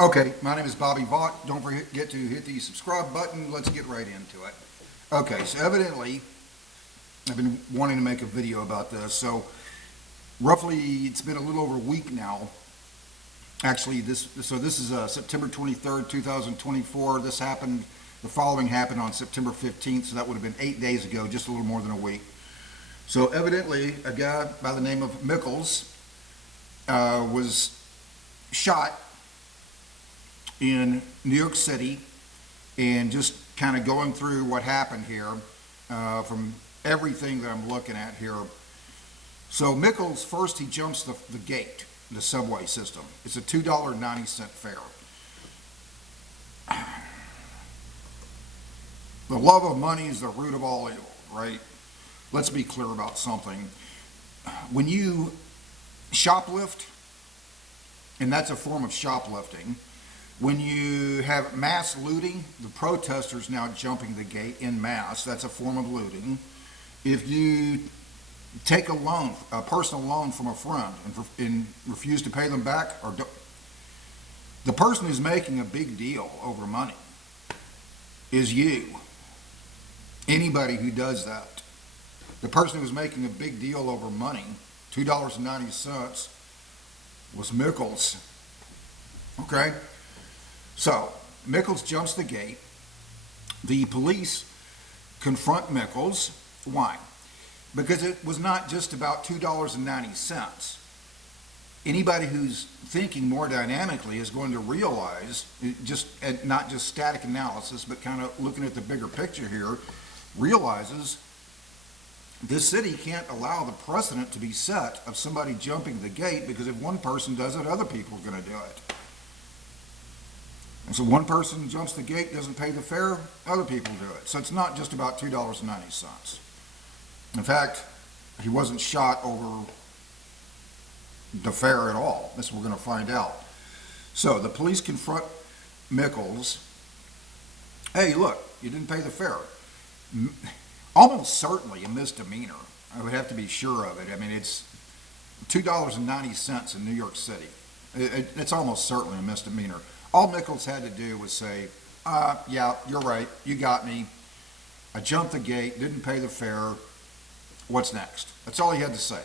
Okay, my name is Bobby Vaught. Don't forget to hit the subscribe button. Let's get right into it. Okay, so evidently, I've been wanting to make a video about this. So roughly, it's been a little over a week now. Actually, this is September 23rd, 2024. The following happened on September 15th, so that would have been 8 days ago, just a little more than a week. So evidently, a guy by the name of Mickles was shot in New York City, and just kind of going through what happened here from everything that I'm looking at here. So Mickles, first he jumps the gate, the subway system. It's a $2.90 fare. The love of money is the root of all evil, right? Let's be clear about something. When you shoplift, and that's a form of shoplifting, when you have mass looting, the protesters now jumping the gate in mass, that's a form of looting. If you take a loan, a personal loan from a friend, and refuse to pay them back, the person who's making a big deal over money is you. Anybody who does that. The person who's making a big deal over money, $2.90, was Mickles. Okay? So, Mickles jumps the gate. The police confront Mickles. Why? Because it was not just about $2.90. Anybody who's thinking more dynamically is going to realize, not just static analysis, but kind of looking at the bigger picture here, realizes this city can't allow the precedent to be set of somebody jumping the gate, because if one person does it, other people are going to do it. And so one person jumps the gate, doesn't pay the fare, other people do it. So it's not just about $2.90. In fact, he wasn't shot over the fare at all. This we're going to find out. So the police confront Mickles. Hey, look, you didn't pay the fare. Almost certainly a misdemeanor. I would have to be sure of it. I mean, it's $2.90 in New York City. It's almost certainly a misdemeanor. All Mickles had to do was say, yeah, you're right, you got me. I jumped the gate, didn't pay the fare. What's next? That's all he had to say.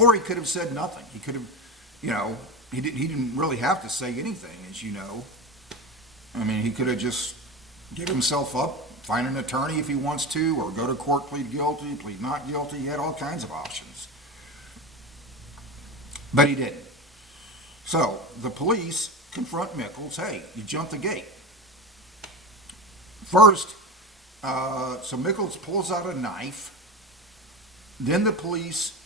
Or he could have said nothing. He could have, he didn't really have to say anything, as you know. I mean, he could have just given himself up, find an attorney if he wants to, or go to court, plead guilty, plead not guilty. He had all kinds of options. But he didn't. So the police confront Mickles. Hey, you jumped the gate. First, so Mickles pulls out a knife. Then the police,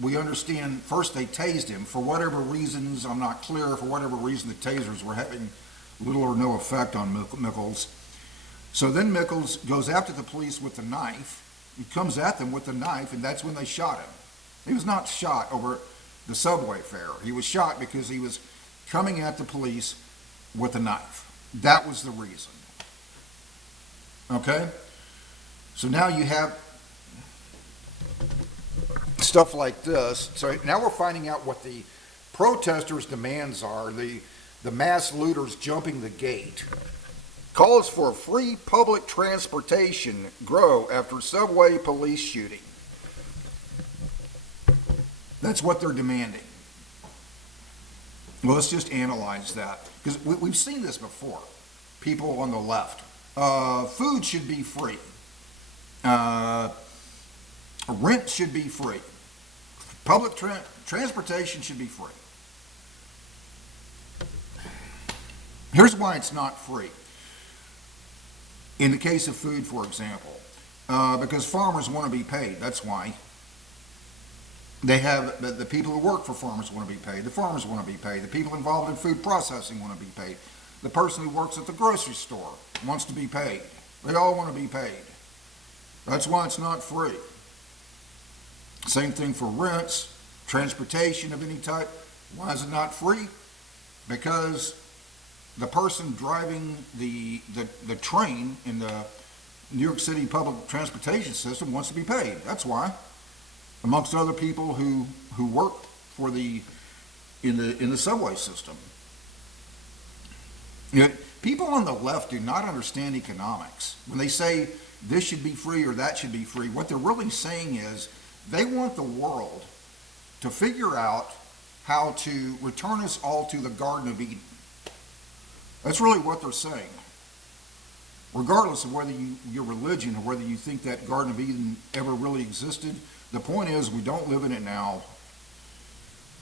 we understand, first they tased him. For whatever reasons, I'm not clear, for whatever reason the tasers were having little or no effect on Mickles. So then Mickles goes after the police with the knife. He comes at them with the knife, and that's when they shot him. He was not shot over the subway fare. He was shot because he was coming at the police with a knife. That was the reason. Okay? So now you have stuff like this. So now we're finding out what the protesters' demands are. The mass looters jumping the gate. Calls for free public transportation grow after subway police shooting. That's what they're demanding. Well, let's just analyze that, because we've seen this before. People on the left. Food should be free. Rent should be free. Public transportation should be free. Here's why it's not free. In the case of food, for example, because farmers want to be paid. That's why. They have, the people who work for farmers want to be paid. The farmers want to be paid. The people involved in food processing want to be paid. The person who works at the grocery store wants to be paid. They all want to be paid. That's why it's not free. Same thing for rents, transportation of any type. Why is it not free? Because the person driving the train in the New York City public transportation system wants to be paid. That's why. Amongst other people who work for in the subway system. You know, people on the left do not understand economics. When they say this should be free or that should be free, what they're really saying is they want the world to figure out how to return us all to the Garden of Eden. That's really what they're saying. Regardless of whether your religion or whether you think that Garden of Eden ever really existed, the point is we don't live in it now.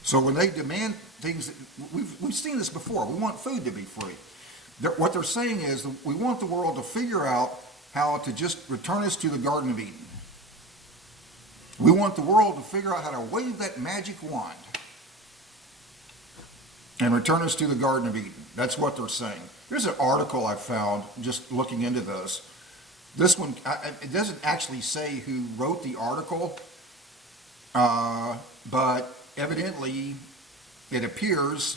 So when they demand things, we've seen this before. We want food to be free. What they're saying is that we want the world to figure out how to just return us to the Garden of Eden. We want the world to figure out how to wave that magic wand and return us to the Garden of Eden. That's what they're saying. Here's an article I found just looking into this. This one, it doesn't actually say who wrote the article, but evidently it appears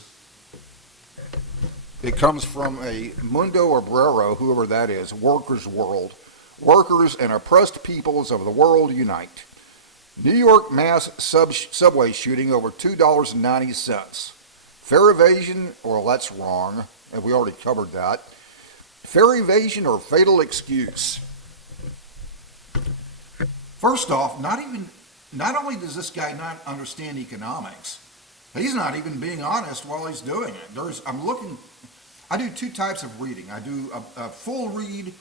it comes from a Mundo Obrero, whoever that is, Workers' World. Workers and oppressed peoples of the world unite. New York mass subway shooting over $2.90. Fare evasion, well, that's wrong, and we already covered that. Fare evasion or fatal excuse. First off, not only does this guy not understand economics, he's not even being honest while he's doing it. I do two types of reading. I do a full read,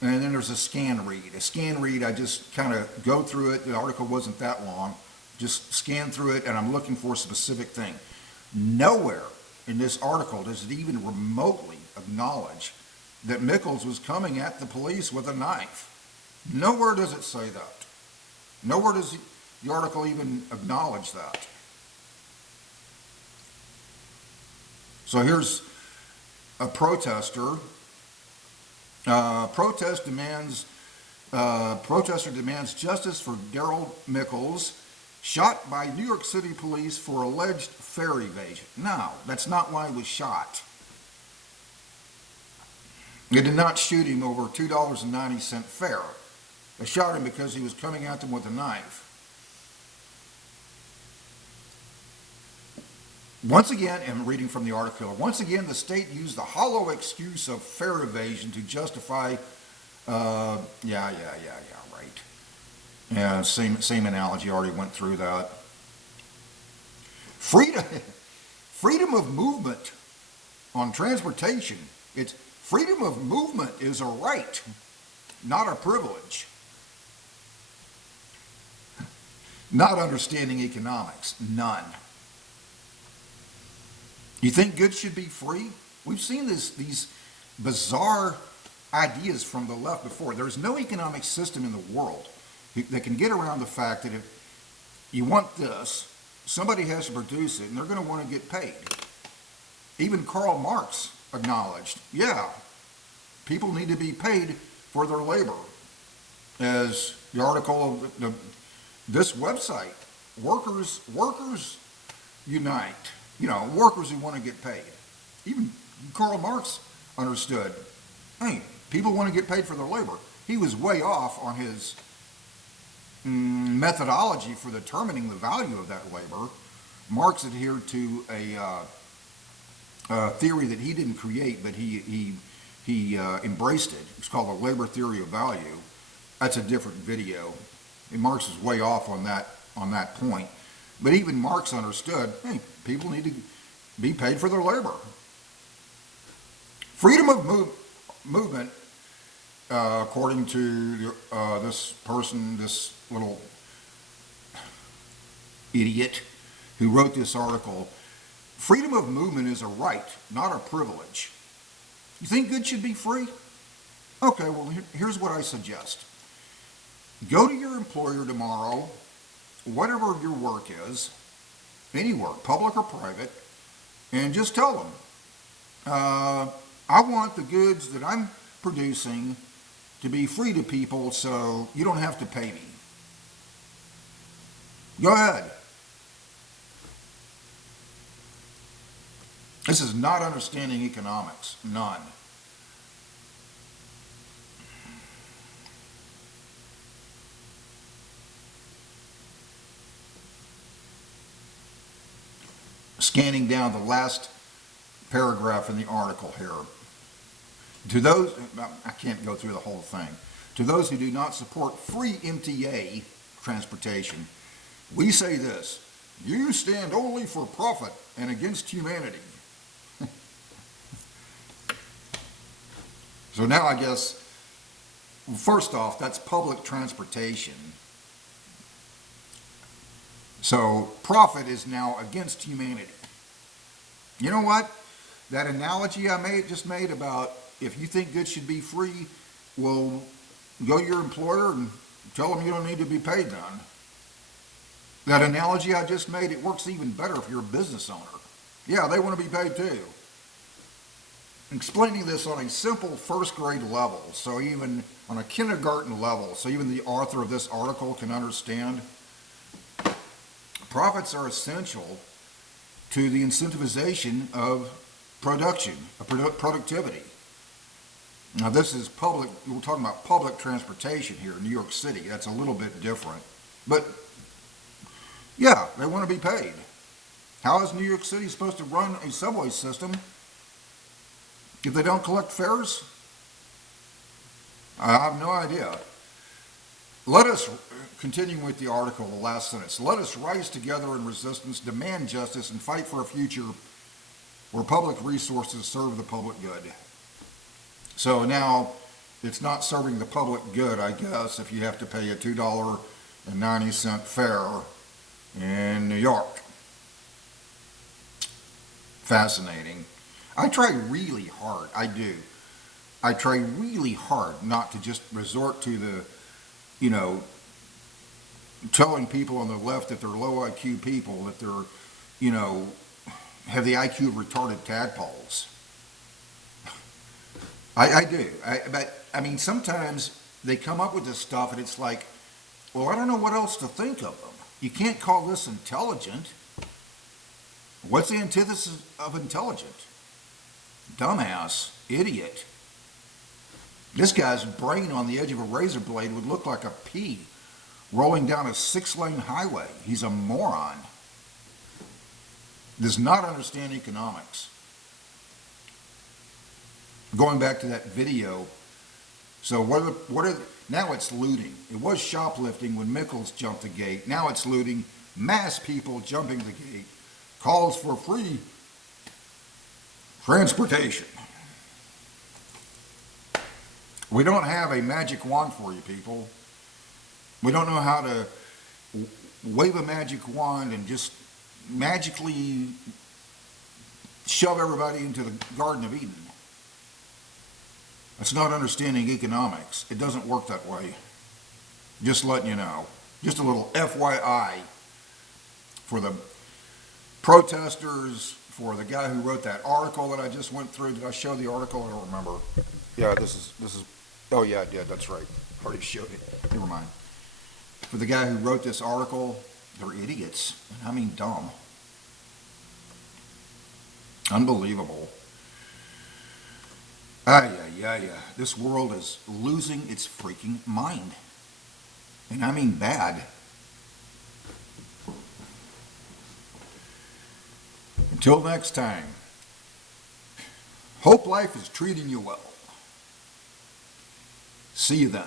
and then there's a scan read. A scan read, I just kind of go through it. The article wasn't that long. Just scan through it, and I'm looking for a specific thing. Nowhere in this article does it even remotely acknowledge that Mickles was coming at the police with a knife. Nowhere does it say that. Nowhere does the article even acknowledge that. So here's a protester. Protester demands justice for Derrell Mickles, shot by New York City police for alleged fare evasion. No, that's not why he was shot. They did not shoot him over $2.90 fare. They shot him because he was coming at them with a knife. Once again, I'm reading from the article, once again the state used the hollow excuse of fare evasion to justify, right. Yeah, same analogy, already went through that. Freedom of movement on transportation. It's freedom of movement is a right, not a privilege. Not understanding economics, none. You think goods should be free? We've seen these bizarre ideas from the left before. There's no economic system in the world that can get around the fact that if you want this, somebody has to produce it, and they're going to want to get paid. Even Karl Marx acknowledged, yeah, people need to be paid for their labor. As the article of this website, workers unite. You know, workers who want to get paid. Even Karl Marx understood, hey, people want to get paid for their labor. He was way off on his methodology for determining the value of that labor. Marx adhered to a theory that he didn't create, but he embraced it. It's called the labor theory of value. That's a different video. And Marx is way off on that point. But even Marx understood, hey, people need to be paid for their labor. Freedom of movement, according to this person, this little idiot who wrote this article, freedom of movement is a right, not a privilege. You think goods should be free? Okay, well, here's what I suggest. Go to your employer tomorrow, whatever your work is, any work, public or private, and just tell them, I want the goods that I'm producing to be free to people so you don't have to pay me. Go ahead. This is not understanding economics, none. Scanning down the last paragraph in the article here. To those, I can't go through the whole thing. To those who do not support free MTA transportation, we say this: you stand only for profit and against humanity. So now I guess, first off, that's public transportation. So profit is now against humanity. You know what? That analogy I just made about if you think goods should be free, well, go to your employer and tell them you don't need to be paid none. That analogy I just made, it works even better if you're a business owner. Yeah, they want to be paid too. Explaining this on a simple first grade level, so even on a kindergarten level, so even the author of this article can understand, profits are essential to the incentivization of production, of productivity. Now this is public, we're talking about public transportation here in New York City. That's a little bit different. But yeah, they want to be paid. How is New York City supposed to run a subway system if they don't collect fares? I have no idea. Let us, continuing with the article, the last sentence, let us rise together in resistance, demand justice, and fight for a future where public resources serve the public good. So now, it's not serving the public good, I guess, if you have to pay a $2.90 fare in New York. Fascinating. I try really hard, I do. I try really hard not to just resort to the, telling people on the left that they're low IQ people, that they're, have the IQ of retarded tadpoles. I do. But sometimes they come up with this stuff and it's like, well, I don't know what else to think of them. You can't call this intelligent. What's the antithesis of intelligent? Dumbass, idiot. This guy's brain on the edge of a razor blade would look like a pea rolling down a 6-lane highway. He's a moron. Does not understand economics. Going back to that video, so now it's looting. It was shoplifting when Mickles jumped the gate. Now it's looting, mass people jumping the gate, calls for free transportation. We don't have a magic wand for you people. We don't know how to wave a magic wand and just magically shove everybody into the Garden of Eden. That's not understanding economics. It doesn't work that way. Just letting you know. Just a little FYI for the protesters, for the guy who wrote that article that I just went through. Did I show the article? I don't remember. Yeah, this is, oh yeah, I did, that's right. Already showed it. Never mind. For the guy who wrote this article, they're idiots. I mean dumb. Unbelievable. Yeah. This world is losing its freaking mind. And I mean bad. Until next time, hope life is treating you well. See you then.